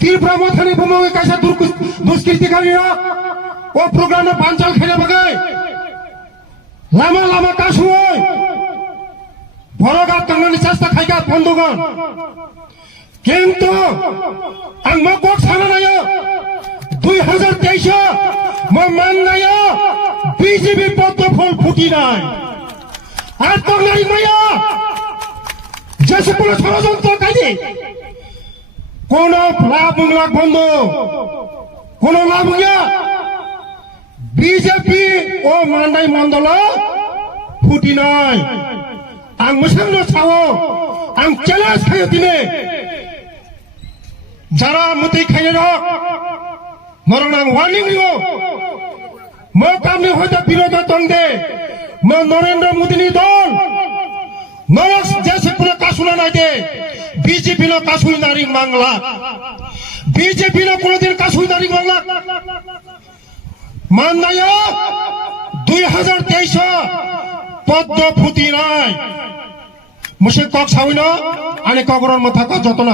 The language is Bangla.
त्रिपुरा मथानि बुमावे कैसा दुष्कृतिकारीरा ओ प्रोग्राम बांचाल खेले बगाय लामा लामा कासुय भरगा तंगनि चेष्टा खाइगा बंधुगण किन्तु आं मा गक साना नायो 2023 म माननायो बीजेपी पद्म फुल फुटिनाय আর তংনারি মায়া যেসে কোন ষড়যন্ত্র কাজে কোন লাভ বন্ধ কোন লাভ বিজেপি ও মান্ডাই মন্ডল ফুটি নয় আং মোসাংনো ছাও আং চ্যালেঞ্জ খাইयो দিনে যারা মুতি খাইয়ে রক নরনাং ওয়ার্নিং লিও মো কামনি হয়তো বিরোধ তংদে नरेंद्र मोदी नि दल नरस जैसे पुनः कासुना ना दे बीजेपी न कासुई नारी मांगला बीजेपी न कोनो दिन कासुई नारी मांगला माननाया 2023 पद्म फुटी नाय मुसे कक साउन आने कगरन मथा का जतन